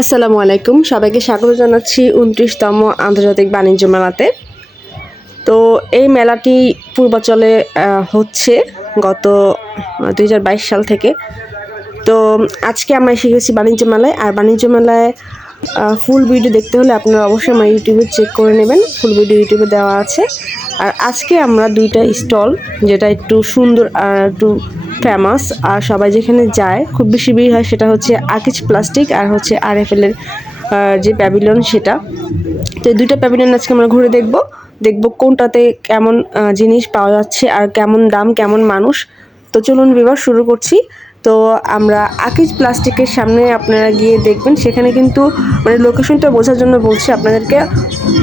আসসালামু আলাইকুম। সবাইকে স্বাগত জানাচ্ছি উনত্রিশতম আন্তর্জাতিক বাণিজ্য মেলাতে। তো এই মেলাটি পূর্বাচলে হচ্ছে গত দু হাজার বাইশ সাল থেকে। তো আজকে আমরা এসে গেছি বাণিজ্য মেলায়। আর বাণিজ্য মেলায় ফুল ভিডিও দেখতে হলে আপনারা অবশ্যই আমার ইউটিউবে চেক করে নেবেন। ফুল ভিডিও ইউটিউবে দেওয়া আছে। আর আজকে আমরা দুইটা স্টল যেটা একটু সুন্দর আর একটু ফেমাস আর সবাই যেখানে যায়, খুব বেশি ভিড় হয় সেটা হচ্ছে আকিজ প্লাস্টিক আর হচ্ছে আর এফ এলের যে প্যাভিলিয়ন সেটা। তো দুইটা প্যাভিলিয়ন আজকে আমরা ঘুরে দেখব। দেখব কোনটাতে কেমন জিনিস পাওয়া যাচ্ছে আর কেমন দাম, কেমন মানুষ। তো চলুন বিবার শুরু করছি। তো আমরা আকিজ প্লাস্টিকের সামনে আপনারা গিয়ে দেখবেন, সেখানে কিন্তু মানে লোকেশনটা বোঝার জন্য বলছি আপনাদেরকে,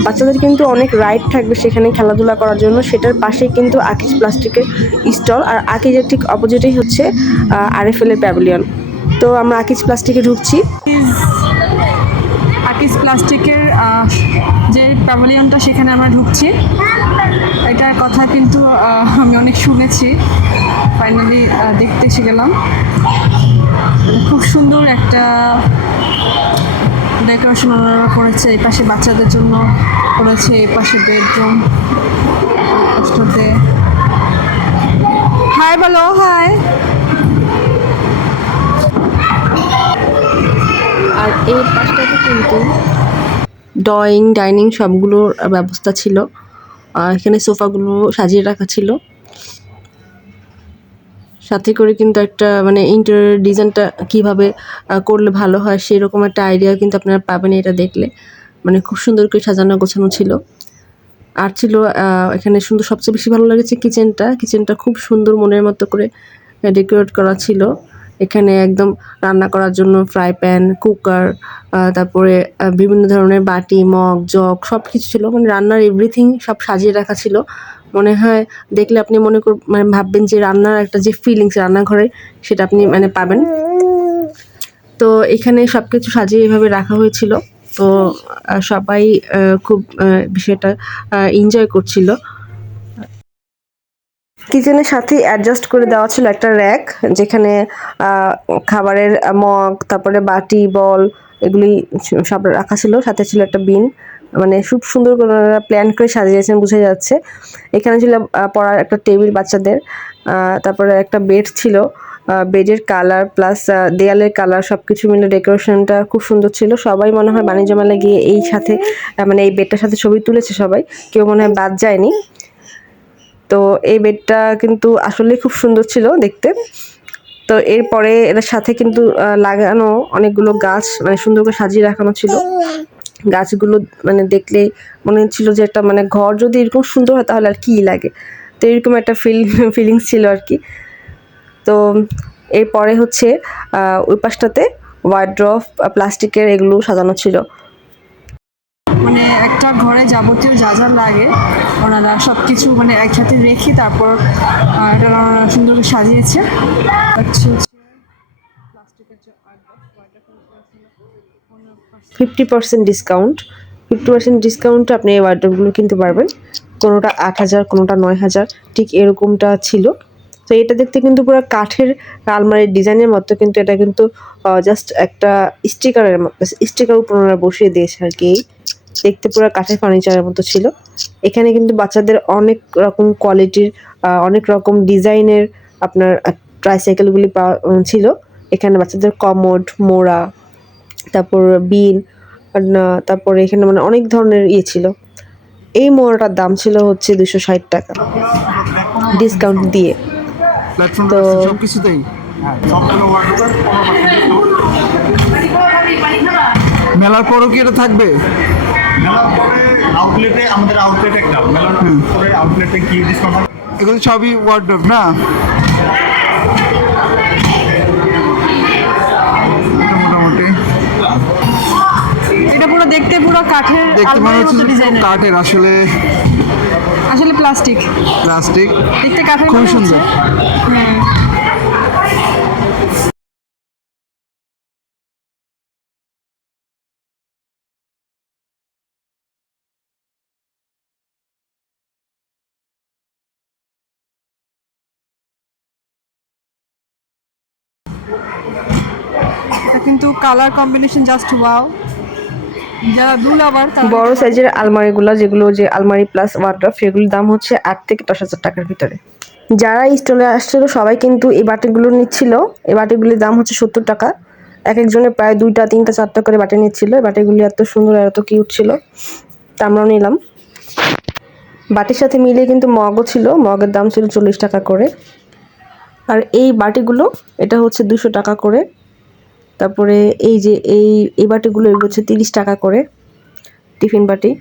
বাচ্চাদের কিন্তু অনেক রাইড থাকবে সেখানে খেলাধুলা করার জন্য। সেটার পাশেই কিন্তু আকিজ প্লাস্টিকের স্টল আর আকিজের ঠিক অপোজিটেই হচ্ছে আরএফএল এর প্যাভিলিয়ন তো আমরা আকিজ প্লাস্টিকে ঢুকছি। আকিস প্লাস্টিকের যে প্যাভিলিয়নটা সেখানে আমরা ঢুকছি। এটার কথা কিন্তু আমি অনেক শুনেছি। ফাইনালি দেখতে এসে গেলাম। খুব সুন্দর একটা ডেকোরেশন ওনারা করেছে। এই পাশে বাচ্চাদের জন্য করেছে, এই পাশে বেডরুম কষ্টতে হাই বলো হাই আর এই পাশটাতে কিন্তু ড্রয়িং ডাইনিং সবগুলোর ব্যবস্থা ছিল। এখানে সোফাগুলো সাজিয়ে রাখা ছিল। সাথে করে কিন্তু একটা মানে ইন্টেরিয়র ডিজাইনটা কীভাবে করলে ভালো হয় সেরকম একটা আইডিয়া কিন্তু আপনারা পাবেন এটা দেখলে। মানে খুব সুন্দর করে সাজানো গোছানো ছিল। আর ছিল এখানে সুন্দর সবচেয়ে বেশি ভালো লেগেছে কিচেনটা কিচেনটা খুব সুন্দর মনের মতো করে ডেকোরেট করা ছিল। এখানে একদম রান্না করার জন্য ফ্রাই প্যান কুকার তারপরে বিভিন্ন ধরনের বাটি, মগ, জগ সব কিছু ছিল। মানে রান্নার এভরিথিং সব সাজিয়ে রাখা ছিল। মনে হয় দেখলে আপনি মনে কর মানে ভাববেন যে রান্নার একটা যে ফিলিংস রান্নাঘরে, সেটা আপনি মানে পাবেন। তো এখানে সব কিছু সাজিয়ে এভাবে রাখা হয়েছিল। তো সবাই খুব বিষয়টা এনজয় করছিল। কিচেনের সাথে অ্যাডজাস্ট করে দেওয়া ছিল একটা র্যাক যেখানে খাবারের মগ, তারপরে বাটি, বল, এগুলি সব রাখা ছিল। সাথে ছিল একটা বিন মানে খুব সুন্দর করে প্ল্যান করে সাজিয়েছেন, বোঝা যাচ্ছে। এখানে ছিল পড়ার একটা টেবিল বাচ্চাদের তারপরে একটা বেড ছিল বেডের কালার প্লাস দেয়ালের কালার সব কিছু মিলে ডেকোরেশনটা খুব সুন্দর ছিল। সবাই মনে হয় বাণিজ্য মেলায় গিয়ে এই সাথে মানে এই বেডটার সাথে ছবি তুলেছে সবাই। কেউ মনে হয় বাদ যায়নি। তো এই বেডটা কিন্তু আসলে খুব সুন্দর ছিল দেখতে। তো এরপরে এটার সাথে কিন্তু লাগানো অনেকগুলো গাছ মানে সুন্দর করে সাজিয়ে রাখানো ছিল। গাছগুলো মানে দেখলে মনে হচ্ছিল যে একটা মানে ঘর যদি এরকম সুন্দর হয় তাহলে আর কী লাগে। তো এরকম একটা ফিল ফিলিংস ছিল আর কি। তো এরপরে হচ্ছে ওই পাশটাতে ওয়ার্ড্রফ প্লাস্টিকের এগুলো সাজানো ছিল। মানে একটা ঘরে যাবতীয় যা যা লাগে, ওনারা সব কিছু মানে একসাথে রেখে তারপর সুন্দর সাজিয়েছে। Fifty percent discount fifty percent ডিসকাউন্টে আপনি এই ওয়ার্ড্রপগুলো কিনতে পারবেন। কোনোটা আট হাজার, কোনোটা নয় হাজার, ঠিক এরকমটা ছিল। তো এটা দেখতে কিন্তু পুরো কাঠের আলমারির ডিজাইনের মতো, কিন্তু এটা কিন্তু জাস্ট একটা স্টিকারের মতো স্টিকার উপর ওনারা বসিয়ে দিয়েছে আর কি। দেখতে পুরো কাঠের ফার্নিচারের মতো ছিল। এখানে কিন্তু বাচ্চাদের অনেক রকম কোয়ালিটির অনেক রকম ডিজাইনের আপনার ট্রাইসাইকেলগুলি পাওয়া, ছিল। এখানে বাচ্চাদের কমোড, মোড়া তারপর বিন তারপরে এখানে মানে অনেক ধরনের ইয়ে ছিল। এই মোড়াটার দাম ছিল হচ্ছে দুশো ষাট টাকা। ডিসকাউন্ট দিয়ে। তো- সব মেলার পরও কি এটা থাকবে? মেলার পরে আউটলেটে আমাদের আউটলেট একটা। মেলার পরে আউটলেটে কি ডিসকাউন্ট এগুলো সবই ওয়ার্ড না? দেখতে পুরো কাঠের দেখতে মনে হচ্ছে কাঠের আসলে আসলে প্লাস্টিক প্লাস্টিক দেখতে কাঠের মনে সুন্দর। কিন্তু কালার কম্বিনেশন জাস্ট ওয়াও বড় সাইজের আলমারিগুলো যেগুলো যে আলমারি প্লাস ওয়ার্ড্রপ সেগুলোর দাম হচ্ছে আট থেকে দশ হাজার টাকার ভিতরে। যারা স্টলে আসছিল সবাই কিন্তু এই বাটিগুলো নিচ্ছিল। এই বাটিগুলির দাম হচ্ছে সত্তর টাকা। এক একজনের প্রায় দুইটা তিনটা চারটা করে বাটি নিচ্ছিল। এই বাটিগুলি এত সুন্দর আর এত কিউট ছিল। তা আমরাও নিলাম। বাটির সাথে মিলিয়ে কিন্তু মগও ছিল। মগের দাম ছিল চল্লিশ টাকা করে। আর এই বাটিগুলো এটা হচ্ছে দুশো টাকা করে। তারপরে এই যে এই এই বাটিগুলো এগুলো হচ্ছে তিরিশ টাকা করে টিফিন বাটি।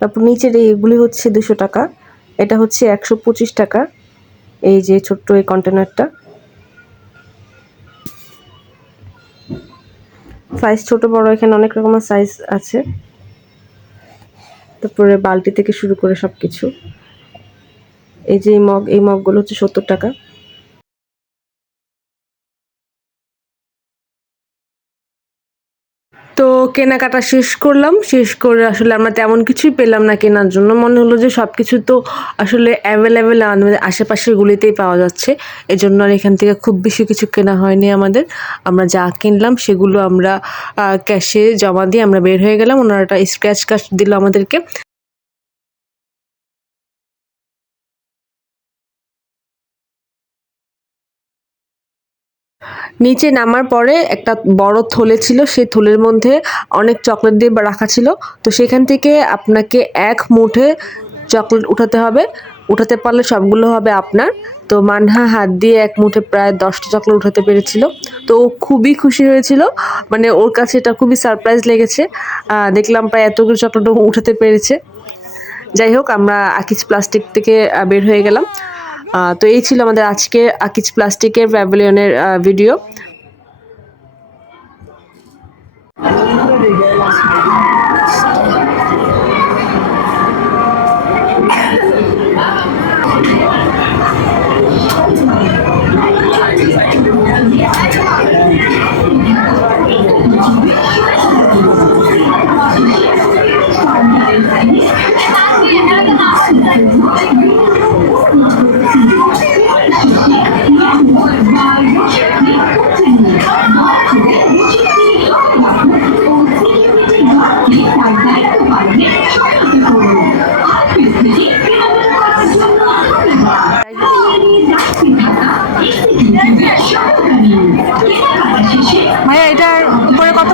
তারপর নিচের এইগুলি হচ্ছে দুশো টাকা। এটা হচ্ছে একশো পঁচিশ টাকা, এই যে ছোট্ট এই কন্টেনারটা। সাইজ ছোট, বড়, এখানে অনেক রকমের সাইজ আছে। তারপরে বালতি থেকে শুরু করে সব কিছু এই যে এই মগ, এই মগগুলো হচ্ছে সত্তর টাকা। তো কেনাকাটা শেষ করলাম। শেষ করে আসলে আমরা তেমন কিছুই পেলাম না কেনার জন্য। মনে হলো যে সব কিছু তো আসলে অ্যাভেলেবেল আমাদের আশেপাশের গুলিতেই পাওয়া যাচ্ছে। এজন্য আর এখান থেকে খুব বেশি কিছু কেনা হয়নি আমাদের। আমরা যা কিনলাম সেগুলো আমরা ক্যাশে জমা দিয়ে আমরা বের হয়ে গেলাম। ওনারা একটা স্ক্র্যাচ কার্ড দিল আমাদেরকে। নিচে নামার পরে একটা বড় থলে ছিল, সেই থলের মধ্যে অনেক চকলেট দিয়ে রাখা ছিল। তো সেখান থেকে আপনাকে এক মুঠে চকলেট উঠাতে হবে। উঠাতে পারলে সবগুলো হবে আপনার। তো মানহা হাত দিয়ে এক মুঠে প্রায় দশটা চকলেট উঠাতে পেরেছিল। তো ও খুবই খুশি হয়েছিল। মানে ওর কাছে এটা খুবই সারপ্রাইজ লেগেছে। দেখলাম প্রায় এতগুলো চকলেট ও উঠাতে পেরেছে। যাই হোক, আমরা আকিজ প্লাস্টিক থেকে বের হয়ে গেলাম। তো এই ছিল আমাদের আজকের আকিজ প্লাস্টিকের প্যাভিলিয়নের ভিডিও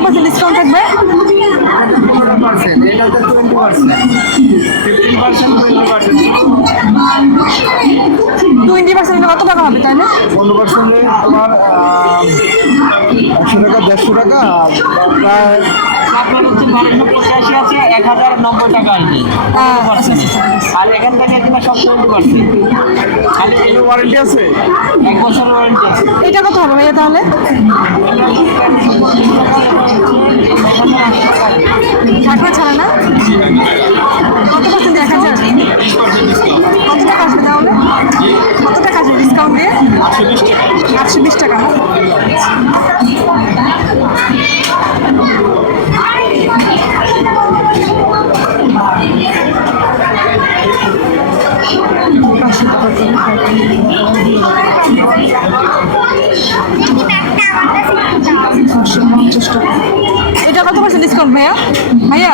পার্সেন্ট ডিসকাউন্ট থাকবে? টোয়েন্টি পার্সেন্ট কত টাকা হবে তাহলে পনেরো পার্সেন্টে তোমার একশো টাকা, দেড়শো টাকা প্রায় আপনার হচ্ছে ধরেন পঁচাশি আছে এক হাজার নব্বই টাকা আর কি। আর এখান থেকে কিনা সব টোয়েন্টি পার্সেন্ট। খালি এই ওয়ারেন্টি আছে? এক বছরের ওয়ারেন্টি আছে। এটা কত হবে ভাইয়া তাহলে? ঢাকা ছাড়া না? কত পার্সেন্ট এক হাজার কত টাকা আসবে তাহলে? কত টাকা আসবে ডিসকাউন্ট দিয়ে? আটশো বিশ টাকা। এটা কত পার্সেন্ট ডিসকাউন্ট ভাইয়া? ভাইয়া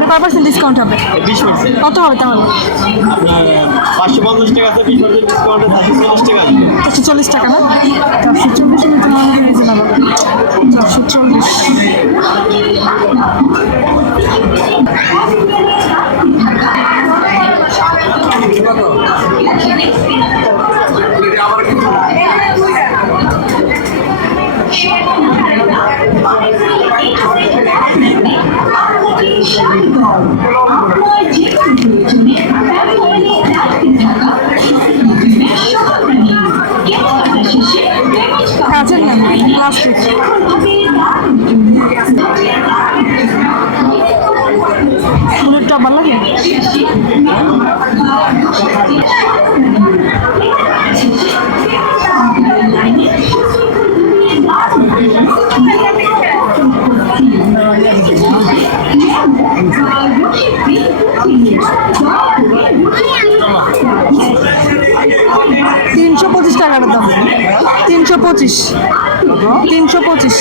কত পার্সেন্ট ডিসকাউন্ট হবে? কত হবে তাহলে? পাঁচশো পঞ্চাশ টাকা আছে বিশ পার্সেন্ট ডিসকাউন্টে চারশো চল্লিশ টাকা চারশো চল্লিশ টাকা না? চারশো চল্লিশ মতো আমাদের রিজনেবল চারশো চল্লিশ। ফুলেরটা ভালো লাগে? তিনশো পঁচিশ টাকার দাম। তিনশো পঁচিশ। তিনশো পঁচিশ।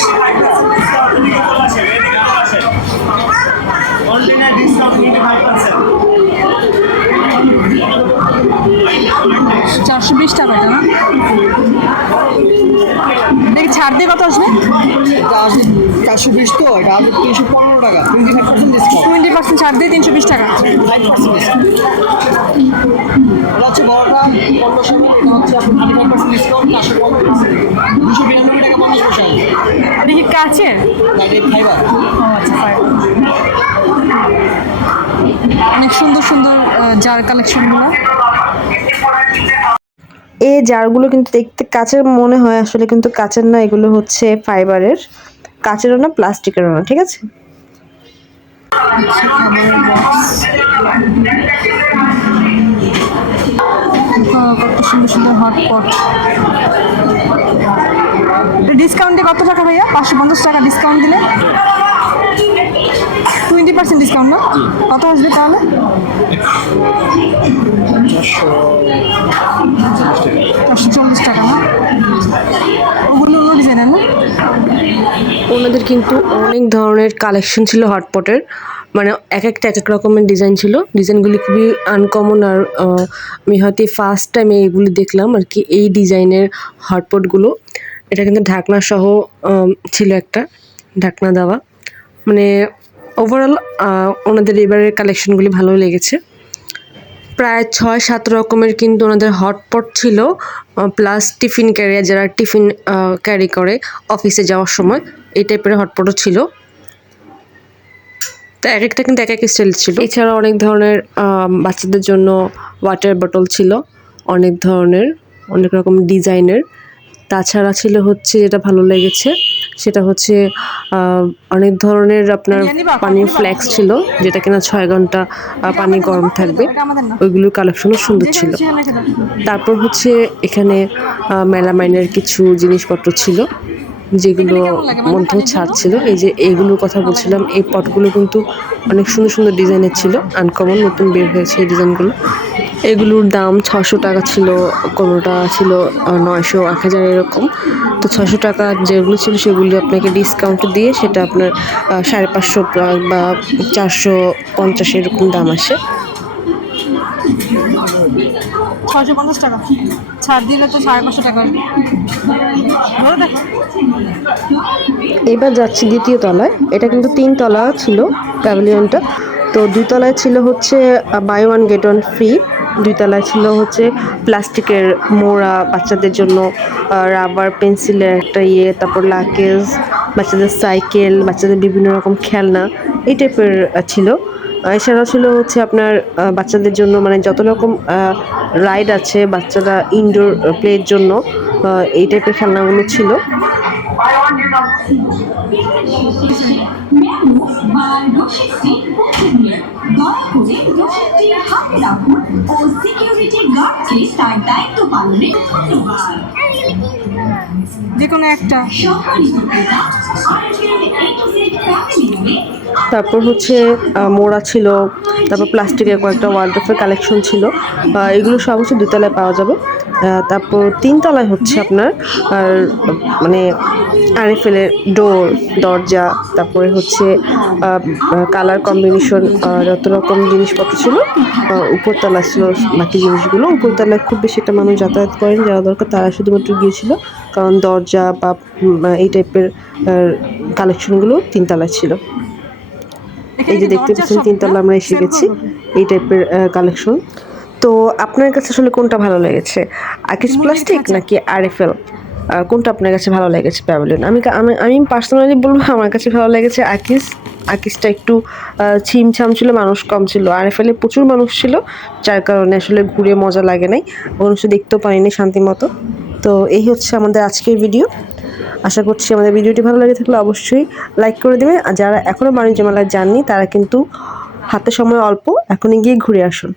চারশো বিশ টাকা এটা না? দেখি ছাড় দিয়ে কত আসবে? চারশো বিশ তো, এটা তিনশো পনেরো। টাকা। টোয়েন্টি পার্সেন্ট ছাড় দিয়ে তিনশো বিশ টাকা। এটা হচ্ছে বড়টা পনেরোশো এটা হচ্ছে আপনার থার্টি ফাইভ পার্সেন্ট ডিসকাউন্ট চারশো পনেরো দুশো বিরানব্বই টাকা পঞ্চাশ পয়সা। দেখি কাছের না ফাইবার আচ্ছা অনেক সুন্দর সুন্দর জার কালেকশনগুলো এই জারগুলো কিন্তু দেখতে কাচের মনে হয় আসলে কিন্তু কাচের না এগুলো হচ্ছে ফাইবারের কাচেরও না প্লাস্টিকেরও না ঠিক আছে? কত সুন্দর সুন্দর হটপট ডিসকাউন্টে কত টাকা ভাইয়া? পাঁচশো পঞ্চাশ টাকা ডিসকাউন্ট দিলে? টোয়েন্টি পার্সেন্ট ডিসকাউন্ট না কত আসবে তাহলে? চারশো চল্লিশ টাকা না? ওগুলো অন্য ডিজাইনের না? ওনাদের কিন্তু অনেক ধরনের কালেকশন ছিল হটপটের। মানে এক একটা এক এক রকমের ডিজাইন ছিল। ডিজাইনগুলি খুবই আনকমন আর আমি হয়তো ফার্স্ট টাইম এইগুলি দেখলাম আর কি এই ডিজাইনের হটপটগুলো। এটা কিন্তু ঢাকনা সহ ছিল একটা ঢাকনা দেওয়া। মানে ওভারঅল ওনাদের এবারের কালেকশনগুলি ভালো লেগেছে। প্রায় ছয়, সাত রকমের কিন্তু ওনাদের হটপট ছিল প্লাস টিফিন ক্যারিয়ার যারা টিফিন ক্যারি করে অফিসে যাওয়ার সময়, এই টাইপের হটপটও ছিল। তো এক একটা কিন্তু এক এক স্টাইল ছিল। এছাড়া অনেক ধরনের বাচ্চাদের জন্য ওয়াটার বটল ছিল, অনেক ধরনের, অনেক রকম ডিজাইনের তাছাড়া ছিল হচ্ছে যেটা ভালো লেগেছে সেটা হচ্ছে অনেক ধরনের আপনার পানির ফ্ল্যাক্স ছিল যেটা কিনা ছয় ঘণ্টা পানি গরম থাকবে। ওইগুলোর কালেকশনও সুন্দর ছিল। তারপর হচ্ছে এখানে আহ, মেলামাইনের কিছু জিনিসপত্র ছিল যেগুলো মধ্যেও ছাড় ছিল এই যে এইগুলোর কথা বলছিলাম এই পটগুলো কিন্তু অনেক সুন্দর সুন্দর ডিজাইনের ছিল। আনকমন নতুন বের হয়েছে এই ডিজাইনগুলো এগুলোর দাম ছশো টাকা ছিল কোনোটা ছিল নয়শো এক হাজার এরকম। তো ছশো টাকা যেগুলো ছিল সেগুলো আপনাকে ডিসকাউন্ট দিয়ে সেটা আপনার সাড়ে পাঁচশো বা চারশো পঞ্চাশ এরকম দাম আসে। ছয়শো পঞ্চাশ টাকা? ছাড় দিলে তো সাড়ে পাঁচশো টাকা আসবে। ধরে দেখো। এবার যাচ্ছি দ্বিতীয় তলায়। এটা কিন্তু তিন তলা ছিল প্যাভিলিয়নটা তো দুই তলায় ছিল হচ্ছে buy one get one free দুই তলায় ছিল হচ্ছে প্লাস্টিকের মোড়া বাচ্চাদের জন্য রাবার, পেন্সিলের একটা ইয়ে তারপর লাকেজ, বাচ্চাদের সাইকেল, বাচ্চাদের বিভিন্ন রকম খেলনা, এই টাইপের ছিল। এছাড়াও ছিল হচ্ছে আপনার বাচ্চাদের জন্য মানে যত রকম রাইড আছে বাচ্চারা ইনডোর প্লের জন্য এই টাইপের খেলনাগুলো ছিল। সিকিউরিটি গার্ডকে তার দায়িত্ব পালনে ধন্যবাদ। যে কোনো একটা। সম্মানিত ক্রেতা ফ্যামিলি তারপর হচ্ছে মোড়া ছিল, তারপর প্লাস্টিকের কয়েকটা ওয়ার্ড্রফের কালেকশন ছিল। এগুলো সব হচ্ছে দুতলায় পাওয়া যাবে। তারপর তিনতলায় হচ্ছে আপনার, আর মানে আরএফএলের ডোর দরজা, তারপরে হচ্ছে কালার কম্বিনেশন যত রকম জিনিসপত্র ছিল উপরতলা ছিল বাকি জিনিসগুলো। উপরতলায় খুব বেশি একটা মানুষ যাতায়াত করেন, যাওয়া দরকার, তারা শুধুমাত্র গিয়েছিল, কারণ দরজা বা এই টাইপের কালেকশনগুলো তিনতলায় ছিল। এই যে দেখতে পাচ্ছেন তিনতলা আমরা এসে গেছি। এই টাইপের কালেকশন তো আপনার কাছে আসলে কোনটা ভালো লেগেছে? আকিস প্লাস্টিক নাকি আরএফএল কোনটা আপনার কাছে ভালো লেগেছে প্যাভিলিয়ন আমি আমি আমি পার্সোনালি বলব আমার কাছে ভালো লেগেছে আকিস আকিসটা একটু ছিমছাম ছিল মানুষ কম ছিল। আরএফএল এ প্রচুর মানুষ ছিল যার কারণে আসলে ঘুরে মজা লাগে নাই। মানুষ দেখতেও পারিনি শান্তি মতো তো এই হচ্ছে আমাদের আজকের ভিডিও আশা করছি আমাদের ভিডিওটি ভালো লাগে থাকলে অবশ্যই লাইক করে দেবেন। আর যারা এখনও বাণিজ্য মেলায় যাননি, তারা কিন্তু হাতে সময় অল্প, এখনই গিয়ে ঘুরে আসুন।